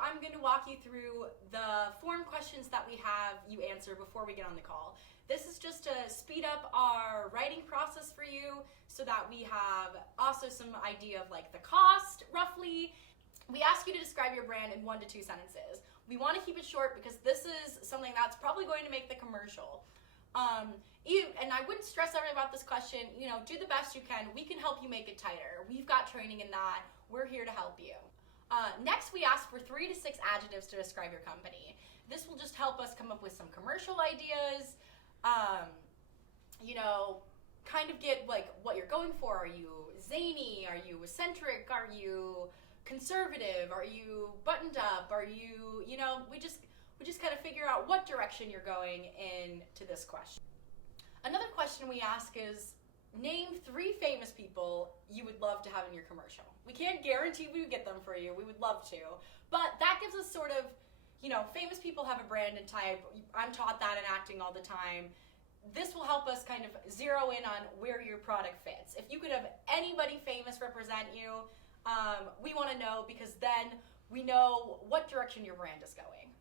I'm going to walk you through the form questions that we have you answer before we get on the call. This is just to speed up our writing process for you so that we have also some idea of like the cost roughly. We ask you to describe your brand in 1 to 2 sentences. We want to keep it short because this is something that's probably going to make the commercial. And I wouldn't stress out about this question, do the best you can. We can help you make it tighter. We've got training in that. We're here to help you. Next, we ask for 3 to 6 adjectives to describe your company. This will just help us come up with some commercial ideas, kind of get like what you're going for. Are you zany? Are you eccentric? Are you conservative? Are you buttoned up? Are you, we just kind of figure out what direction you're going into this question. Another question we ask is, name 3 famous people you would love to have in your commercial. We can't guarantee we would get them for you. We would love to. But that gives us sort of, famous people have a brand and type. I'm taught that in acting all the time. This will help us kind of zero in on where your product fits. If you could have anybody famous represent you, we want to know, because then we know what direction your brand is going.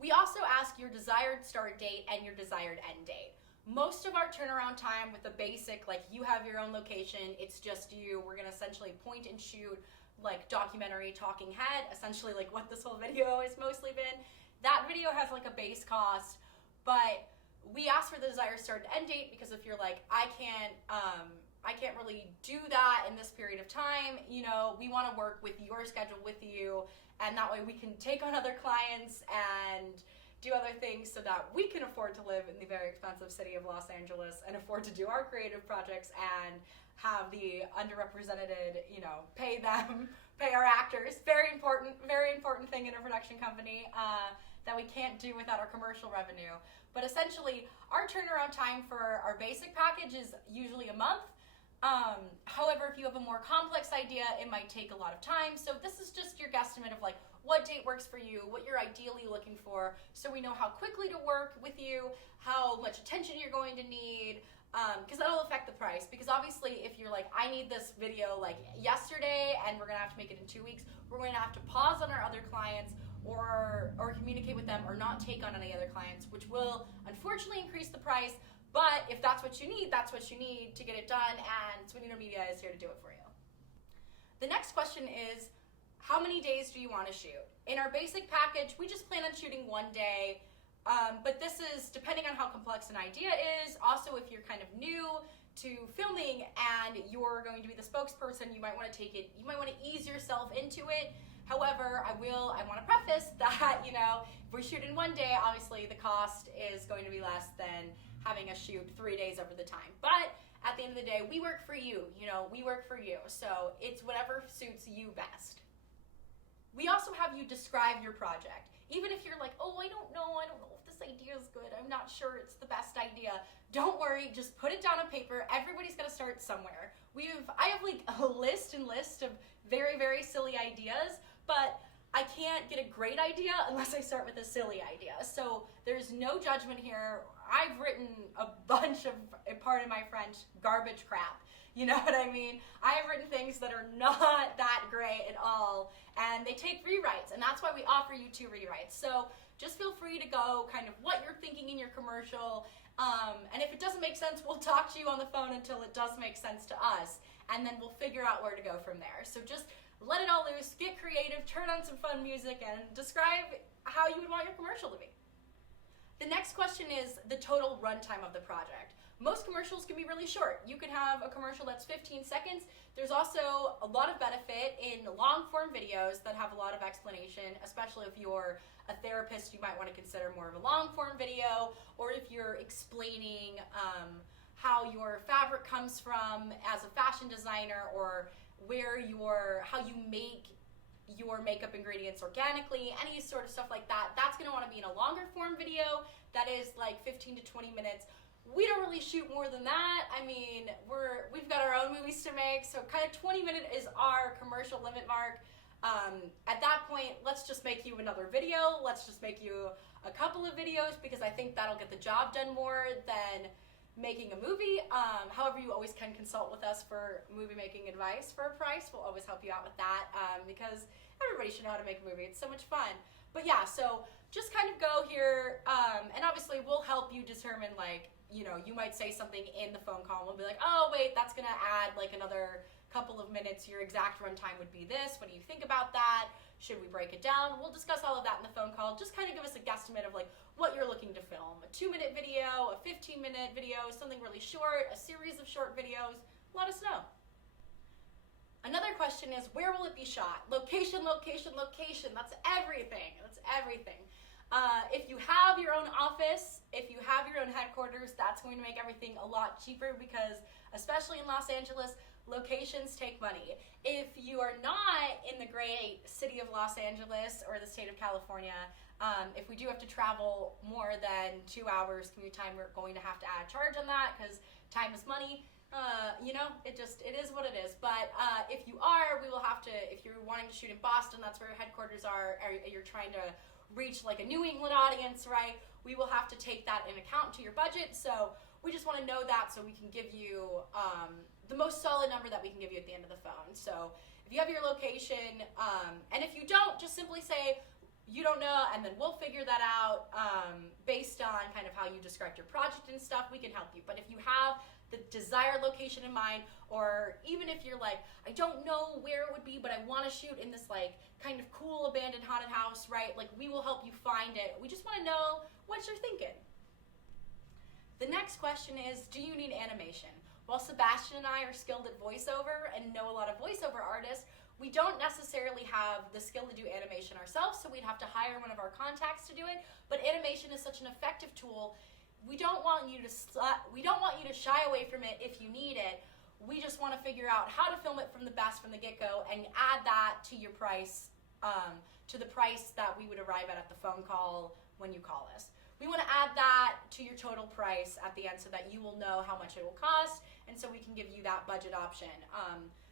We also ask your desired start date and your desired end date. Most of our turnaround time with the basic, like you have your own location, it's just you, we're going to essentially point and shoot like documentary talking head, essentially like what this whole video has mostly been. That video has like a base cost, but we ask for the desired start and end date because if you're like, I can't really do that in this period of time, we want to work with your schedule with you, and that way we can take on other clients and do other things so that we can afford to live in the very expensive city of Los Angeles and afford to do our creative projects and have the underrepresented, pay our actors. Very important thing in a production company that we can't do without our commercial revenue. But essentially, our turnaround time for our basic package is usually a month. However, if you have a more complex idea, it might take a lot of time. So this is just your guesstimate of like what date works for you, what you're ideally looking for, so we know how quickly to work with you, how much attention you're going to need, because that'll affect the price. Because obviously, if you're like, I need this video like yesterday and we're gonna have to make it in 2 weeks, we're going to have to pause on our other clients or communicate with them or not take on any other clients, which will unfortunately increase the price. But if that's what you need, that's what you need to get it done, and Swinino Media is here to do it for you. The next question is, how many days do you want to shoot? In our basic package, we just plan on shooting 1 day, but this is depending on how complex an idea is. Also, if you're kind of new to filming and you're going to be the spokesperson, you might want to ease yourself into it. However, I want to preface that, if we shoot in 1 day, obviously the cost is going to be less than having us shoot 3 days over the time. But at the end of the day, we work for you, we work for you. So it's whatever suits you best. We also have you describe your project. Even if you're like, oh, I don't know if this idea is good, I'm not sure it's the best idea. Don't worry, just put it down on paper. Everybody's got to start somewhere. I have like a list of very, very silly ideas, but I can't get a great idea unless I start with a silly idea. So there's no judgment here. I've written a bunch of, pardon my French, garbage crap. You know what I mean? I have written things that are not that great at all, and they take rewrites, and that's why we offer you 2 rewrites. So just feel free to go kind of what you're thinking in your commercial, and if it doesn't make sense, we'll talk to you on the phone until it does make sense to us, and then we'll figure out where to go from there. So just let it all loose, get creative, turn on some fun music, and describe how you would want your commercial to be. The next question is the total runtime of the project. Most commercials can be really short. You can have a commercial that's 15 seconds. There's also a lot of benefit in long form videos that have a lot of explanation, especially if you're a therapist, you might want to consider more of a long form video, or if you're explaining how your fabric comes from as a fashion designer, or how you make your makeup ingredients organically, any sort of stuff like that. That's going to want to be in a longer form video that is like 15 to 20 minutes. We don't really shoot more than that. I mean, we've got our own movies to make, so kind of 20-minute is our commercial limit mark. At that point, let's just make you another video. Let's just make you a couple of videos, because I think that'll get the job done more than making a movie. However, you always can consult with us for movie making advice for a price. We'll always help you out with that because everybody should know how to make a movie. It's so much fun. But yeah, so just kind of go here, and obviously we'll help you determine, like, you know, you might say something in the phone call and we'll be like, oh wait, that's gonna add like another couple of minutes. Your exact runtime would be this. What do you think about that? Should we break it down? We'll discuss all of that in the phone call. Just kind of give us a guesstimate of like what you're looking to film. A 2-minute video, a 15-minute video, something really short, a series of short videos. Let us know. Another question is, where will it be shot? Location, location, location. That's everything. That's everything. If you have your own office, if you have your own headquarters, that's going to make everything a lot cheaper because, especially in Los Angeles, locations take money. If you are not in the great city of Los Angeles or the state of California, if we do have to travel more than 2 hours commute time, we're going to have to add a charge on that because time is money. You know, it is what it is. But if you are, we will have to, if you're wanting to shoot in Boston, that's where your headquarters are, or you're trying to reach like a New England audience, right? We will have to take that in account to your budget. So we just want to know that so we can give you the most solid number that we can give you at the end of the phone. So if you have your location, and if you don't, just simply say you don't know, and then we'll figure that out based on kind of how you described your project and stuff. We can help you. But if you have the desired location in mind, or even if you're like, I don't know where it would be, but I want to shoot in this like kind of cool abandoned haunted house, right? Like, we will help you find it. We just want to know what you're thinking. The next question is, do you need animation? While Sebastian and I are skilled at voiceover and know a lot of voiceover artists, we don't necessarily have the skill to do animation ourselves, so we'd have to hire one of our contacts to do it. But animation is such an effective tool. We don't want you to shy away from it if you need it. We just want to figure out how to film it from the get-go and add that to your price, to the price that we would arrive at the phone call when you call us. We want to add that to your total price at the end so that you will know how much it will cost, and so we can give you that budget option.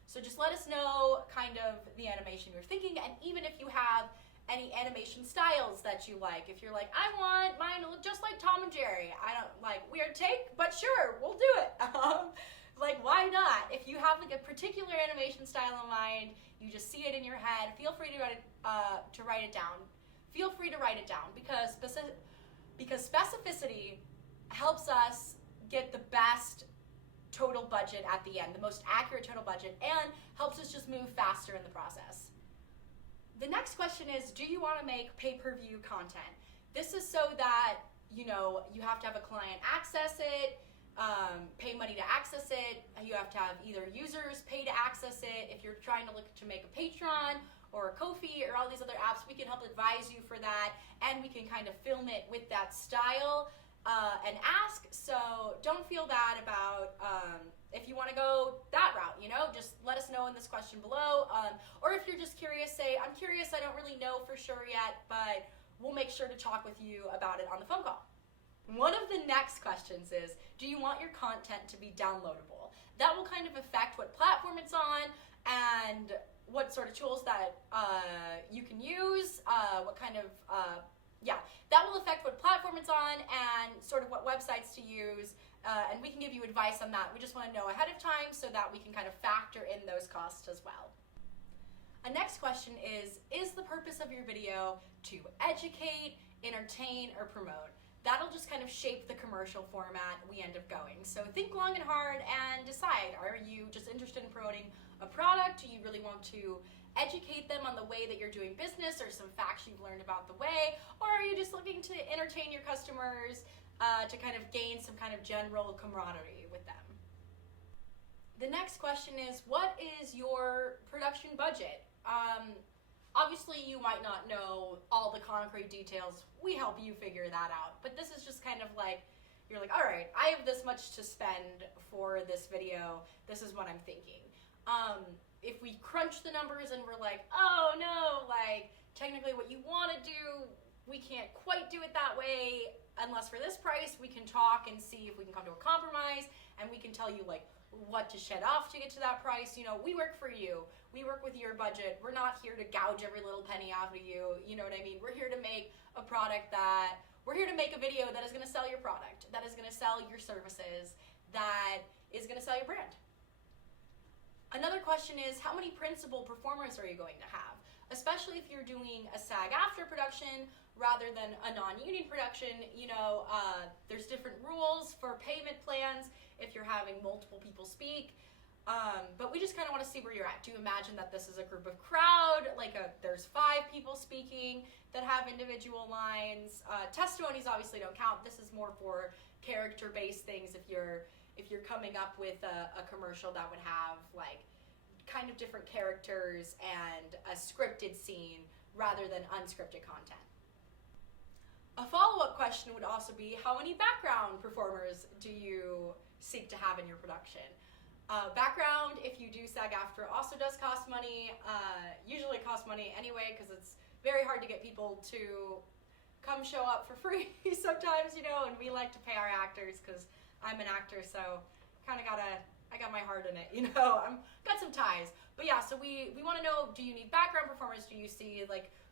So just let us know kind of the animation you're thinking, and even if you have any animation styles that you like. If you're like, I want mine to look just like Tom and Jerry. I don't like weird take, but sure, we'll do it. Like, why not? If you have like a particular animation style in mind, you just see it in your head, feel free to write it down. Feel free to write it down because specificity helps us get the best total budget at the end, the most accurate total budget, and helps us just move faster in the process. The next question is, do you want to make pay-per-view content? This is so that, you know, you have to have a client access it, pay money to access it. You have to have either users pay to access it. If you're trying to look to make a Patreon or a Ko-fi or all these other apps, we can help advise you for that, and we can kind of film it with that style and ask. So don't feel bad about if you want to go that route, you know, just let us know in this question below. Or if you're just curious, say, I'm curious, I don't really know for sure yet, but we'll make sure to talk with you about it on the phone call. One of the next questions is, do you want your content to be downloadable? That will kind of affect what platform it's on and what sort of tools that you can use, what kind of, that will affect what platform it's on and sort of what websites to use. And we can give you advice on that. We just want to know ahead of time so that we can kind of factor in those costs as well. A next question is the purpose of your video to educate, entertain, or promote? That'll just kind of shape the commercial format we end up going. So think long and hard and decide, are you just interested in promoting a product? Do you really want to educate them on the way that you're doing business or some facts you've learned about the way? Or are you just looking to entertain your customers to kind of gain some kind of general camaraderie with them? The next question is, what is your production budget? Obviously, you might not know all the concrete details. We help you figure that out. But this is just kind of like, you're like, all right, I have this much to spend for this video. This is what I'm thinking. If we crunch the numbers and we're like, oh no, like technically what you want to do, we can't quite do it that way. Unless for this price, we can talk and see if we can come to a compromise, and we can tell you like what to shed off to get to that price. You know, we work for you. We work with your budget. We're not here to gouge every little penny out of you. You know what I mean? We're here to make a product that We're here to make a video that is going to sell your product, that is going to sell your services, that is going to sell your brand. Another question is, how many principal performers are you going to have? Especially if you're doing a SAG-AFTRA production rather than a non-union production, there's different rules for payment plans if you're having multiple people speak. But we just kind of want to see where you're at. Do you imagine that this is a group of crowd, there's 5 people speaking that have individual lines? Testimonies obviously don't count. This is more for character-based things. If you're coming up with a commercial that would have kind of different characters and a scripted scene rather than unscripted content. A follow-up question would also be, how many background performers do you seek to have in your production? Background, if you do SAG-AFTRA, also does cost money. Usually it costs money anyway because it's very hard to get people to come show up for free sometimes, and we like to pay our actors because I'm an actor, so I got my heart in it, got some ties. But yeah, so we want to know, do you need background performers? Do you see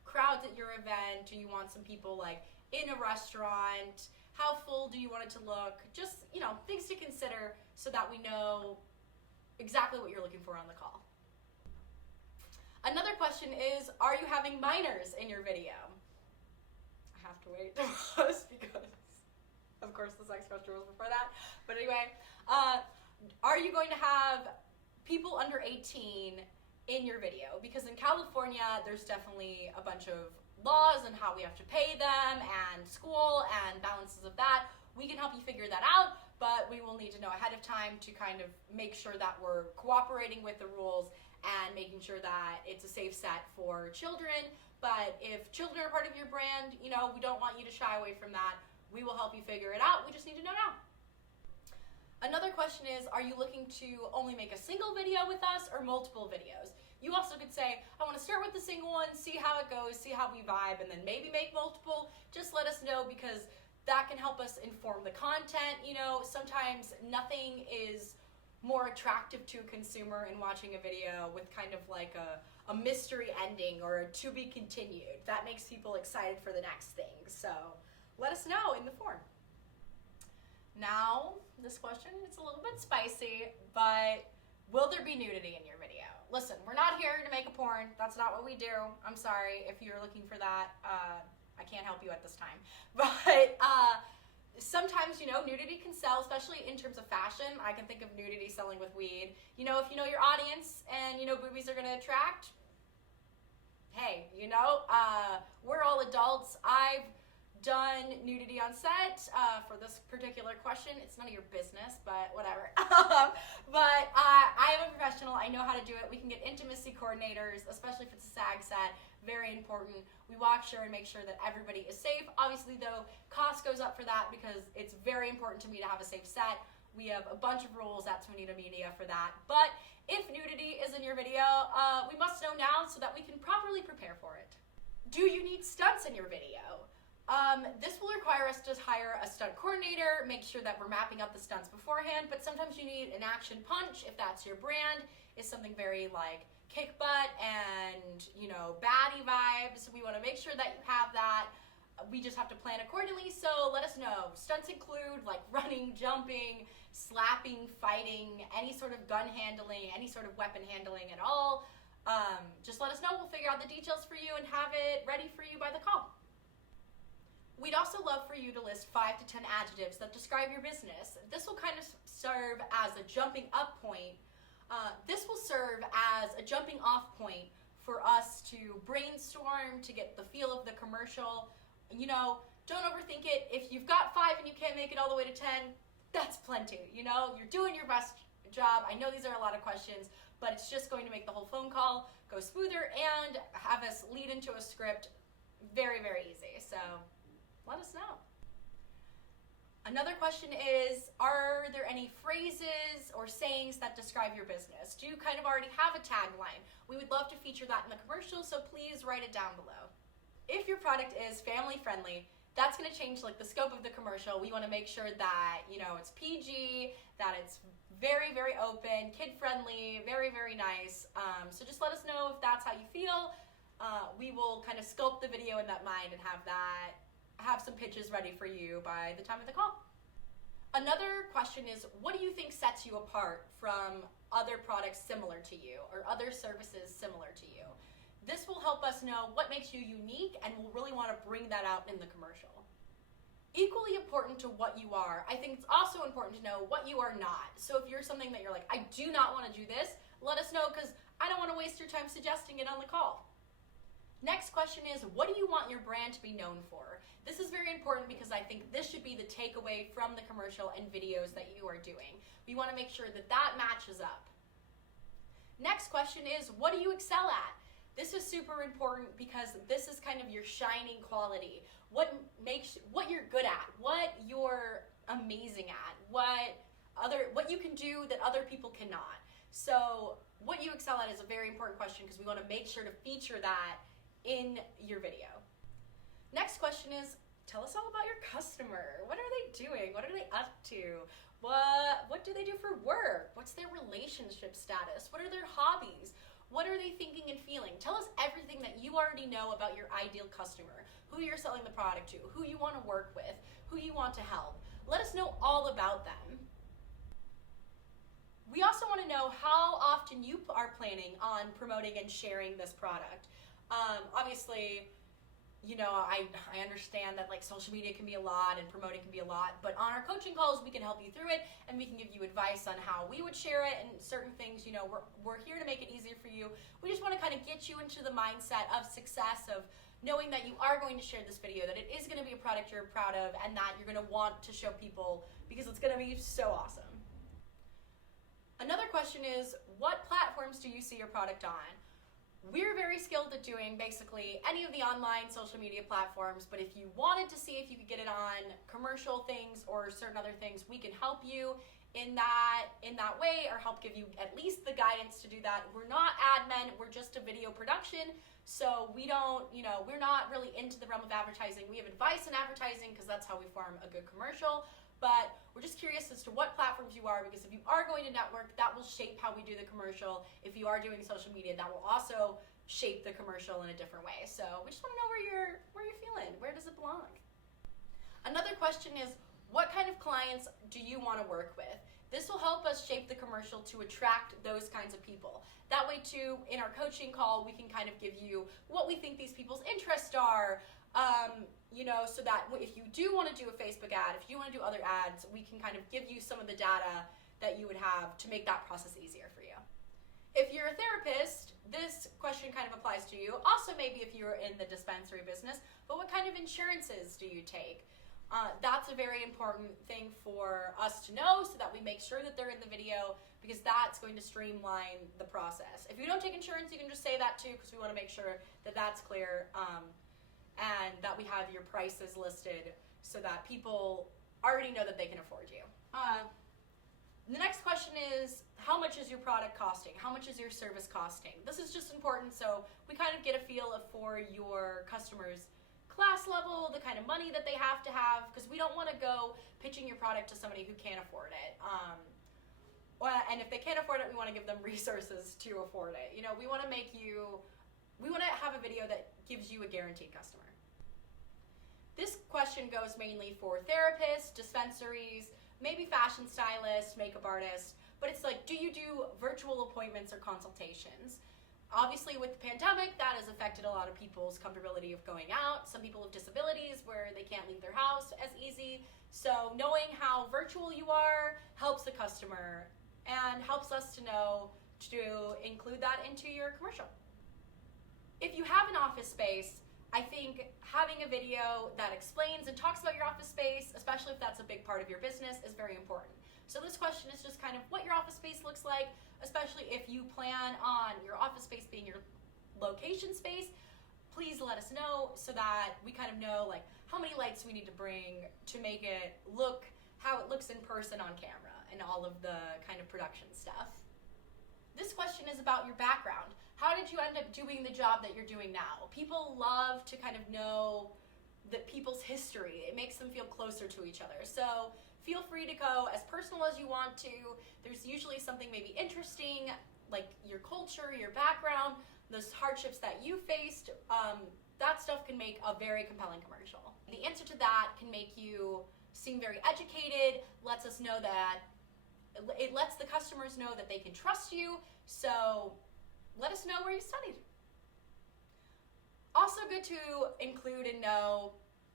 crowds at your event? Do you want some people in a restaurant? How full do you want it to look? Just, things to consider so that we know exactly what you're looking for on the call. Another question is, are you having minors in your video? I have to wait to pause because, of course, the sex question was before that. But anyway, are you going to have people under 18 in your video? Because in California, there's definitely a bunch of laws and how we have to pay them and school and balances of that. We can help you figure that out, but we will need to know ahead of time to kind of make sure that we're cooperating with the rules and making sure that it's a safe set for children. But if children are part of your brand, we don't want you to shy away from that. We will help you figure it out. We just need to know now. Another question is, are you looking to only make a single video with us or multiple videos? You also could say, I want to start with the single one, see how it goes, see how we vibe, and then maybe make multiple. Just let us know because that can help us inform the content. Sometimes nothing is more attractive to a consumer in watching a video with kind of a mystery ending or a to be continued. That makes people excited for the next thing. So let us know in the form. Now, this question, it's a little bit spicy, but will there be nudity in your video? Listen, we're not here to make a porn. That's not what we do. I'm sorry if you're looking for that. I can't help you at this time. But sometimes, nudity can sell, especially in terms of fashion. I can think of nudity selling with weed. If you know your audience and boobies are going to attract, hey, we're all adults. I've done nudity on set for this particular question. It's none of your business, but whatever. But I am a professional. I know how to do it. We can get intimacy coordinators, especially if it's a SAG set. Very important. We walk sure and make sure that everybody is safe. Obviously, though, cost goes up for that because it's very important to me to have a safe set. We have a bunch of rules at Tonita Media for that. But if nudity is in your video, we must know now so that we can properly prepare for it. Do you need stunts in your video? This will require us to hire a stunt coordinator, make sure that we're mapping out the stunts beforehand, but sometimes you need an action punch if that's your brand. It's something very kick butt and, baddie vibes. We want to make sure that you have that. We just have to plan accordingly, so let us know. Stunts include running, jumping, slapping, fighting, any sort of gun handling, any sort of weapon handling at all. Just let us know. We'll figure out the details for you and have it ready for you by the call. We'd also love for you to list 5 to 10 adjectives that describe your business. This will kind of serve as a jumping up point. This will serve as a jumping off point for us to brainstorm, to get the feel of the commercial. Don't overthink it. If you've got 5 and you can't make it all the way to 10, that's plenty. You're doing your best job. I know these are a lot of questions, but it's just going to make the whole phone call go smoother and have us lead into a script very, very easy. So let us know. Another question is, are there any phrases or sayings that describe your business? Do you kind of already have a tagline? We would love to feature that in the commercial, so please write it down below. If your product is family friendly, that's going to change the scope of the commercial. We want to make sure that, it's PG, that it's very, very open, kid friendly, very, very nice. So just let us know if that's how you feel. We will kind of sculpt the video in that mind and have have some pitches ready for you by the time of the call. Another question is, what do you think sets you apart from other products similar to you or other services similar to you? This will help us know what makes you unique, and we'll really want to bring that out in the commercial. Equally important to what you are, I think it's also important to know what you are not. So if you're something that you're like, I do not want to do this, let us know, because I don't want to waste your time suggesting it on the call. Next question is, what do you want your brand to be known for? This is very important because I think this should be the takeaway from the commercial and videos that you are doing. We want to make sure that that matches up. Next question is, what do you excel at? This is super important because this is kind of your shining quality. What you're good at, what you're amazing at, what you can do that other people cannot. So what you excel at is a very important question because we want to make sure to feature that in your video. Next question is, tell us all about your customer. What are they doing? What are they up to? What do they do for work? What's their relationship status? What are their hobbies? What are they thinking and feeling? Tell us everything that you already know about your ideal customer, who you're selling the product to, who you want to work with, who you want to help. Let us know all about them. We also want to know how often you are planning on promoting and sharing this product. Obviously, you know, I understand that like social media can be a lot and promoting can be a lot, but on our coaching calls we can help you through it and we can give you advice on how we would share it and certain things. You know, we're here to make it easier for you. We just want to kind of get you into the mindset of success, of knowing that you are going to share this video, that it is going to be a product you're proud of, and that you're going to want to show people because it's going to be so awesome. Another question is, what platforms do you see your product on? We're very skilled at doing basically any of the online social media platforms, but if you wanted to see if you could get it on commercial things or certain other things, we can help you in that way or help give you at least the guidance to do that. We're not ad men, we're just a video production, so we don't, you know, we're not really into the realm of advertising. We have advice in advertising because that's how we form a good commercial. But we're just curious as to what platforms you are, because if you are going to network, that will shape how we do the commercial. If you are doing social media, that will also shape the commercial in a different way. So we just want to know where you're feeling. Where does it belong? Another question is, what kind of clients do you want to work with? This will help us shape the commercial to attract those kinds of people. That way too, in our coaching call, we can kind of give you what we think these people's interests are, you know, so that if you do want to do a Facebook ad, if you want to do other ads, we can kind of give you some of the data that you would have to make that process easier for you. If you're a therapist, this question kind of applies to you. Also, maybe if you're in the dispensary business, but what kind of insurances do you take? That's a very important thing for us to know so that we make sure that they're in the video, because that's going to streamline the process. If you don't take insurance, you can just say that too, because we want to make sure that that's clear and that we have your prices listed so that people already know that they can afford you. The next question is, how much is your product costing? How much is your service costing? This is just important so we kind of get a feel for your customers' class level, the kind of money that they have to have, because we don't want to go pitching your product to somebody who can't afford it. And if they can't afford it, we want to give them resources to afford it. You know, we want to have a video that gives you a guaranteed customer. This question goes mainly for therapists, dispensaries, maybe fashion stylists, makeup artists, but it's like, do you do virtual appointments or consultations? Obviously, with the pandemic, that has affected a lot of people's comfortability of going out. Some people have disabilities where they can't leave their house as easy. So knowing how virtual you are helps the customer and helps us to know to include that into your commercial. If you have an office space, I think having a video that explains and talks about your office space, especially if that's a big part of your business, is very important. So this question is just kind of what your office space looks like, especially if you plan on your office space being your location space. Please let us know so that we kind of know like how many lights we need to bring to make it look how it looks in person on camera and all of the kind of production stuff. This question is about your background. How did you end up doing the job that you're doing now? People love to kind of know that people's history. It makes them feel closer to each other. So feel free to go as personal as you want to. There's usually something maybe interesting, like your culture, your background, those hardships that you faced, that stuff can make a very compelling commercial. The answer to that can make you seem very educated, lets us know that, it lets the customers know that they can trust you, so let us know where you studied. Also good to include and know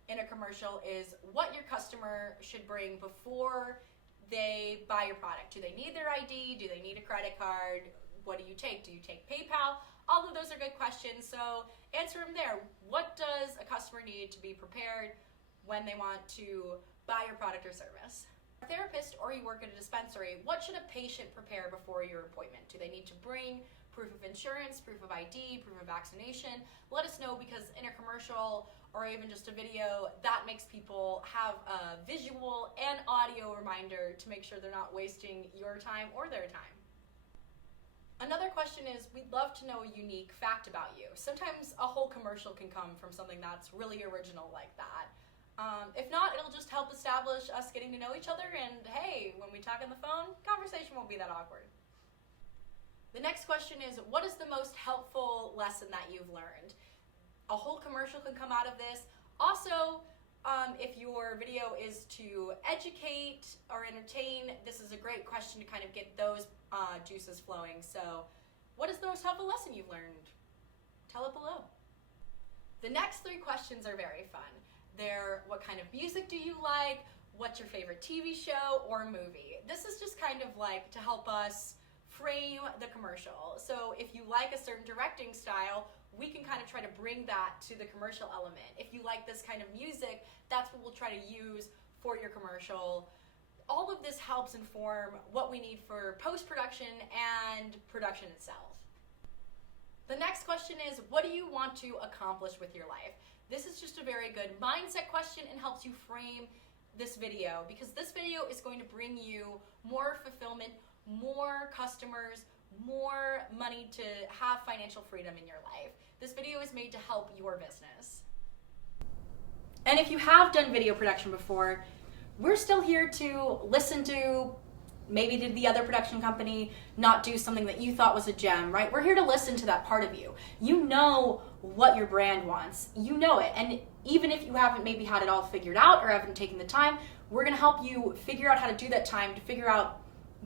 in a commercial is what your customer should bring before they buy your product. Do they need their ID? Do they need a credit card? What do you take? Do you take PayPal? All of those are good questions, so answer them there. What does a customer need to be prepared when they want to buy your product or service? A therapist, or you work at a dispensary, what should a patient prepare before your appointment? Do they need to bring proof of insurance, proof of ID, proof of vaccination? Let us know, because in a commercial or even just a video, that makes people have a visual and audio reminder to make sure they're not wasting your time or their time. Another question is, we'd love to know a unique fact about you. Sometimes a whole commercial can come from something that's really original like that. If not, it'll just help establish us getting to know each other, and hey, when we talk on the phone, conversation won't be that awkward. The next question is, what is the most helpful lesson that you've learned? A whole commercial can come out of this. Also, if your video is to educate or entertain, this is a great question to kind of get those juices flowing. So, what is the most helpful lesson you've learned? Tell it below. The next 3 questions are very fun. They're, what kind of music do you like? What's your favorite TV show or movie? This is just kind of like to help us frame the commercial. So if you like a certain directing style, we can kind of try to bring that to the commercial element. If you like this kind of music, that's what we'll try to use for your commercial. All of this helps inform what we need for post-production and production itself. The next question is, what do you want to accomplish with your life? This is just a very good mindset question and helps you frame this video, because this video is going to bring you more fulfillment, more customers, more money to have financial freedom in your life. This video is made to help your business. And if you have done video production before, we're still here to listen to, maybe did the other production company not do something that you thought was a gem, right? We're here to listen to that part of you. You know what your brand wants. You know it. And even if you haven't maybe had it all figured out or haven't taken the time, we're going to help you figure out how to do that time to figure out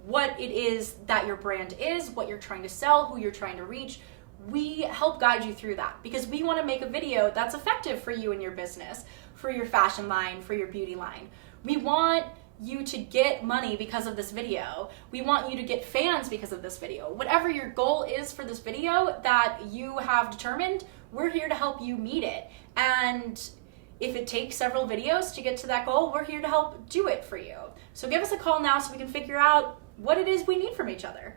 what it is that your brand is, what you're trying to sell, who you're trying to reach. We help guide you through that, because we want to make a video that's effective for you and your business, for your fashion line, for your beauty line. We want you to get money because of this video. We want you to get fans because of this video. Whatever your goal is for this video that you have determined, we're here to help you meet it. And if it takes several videos to get to that goal, we're here to help do it for you. So give us a call now so we can figure out what it is we need from each other.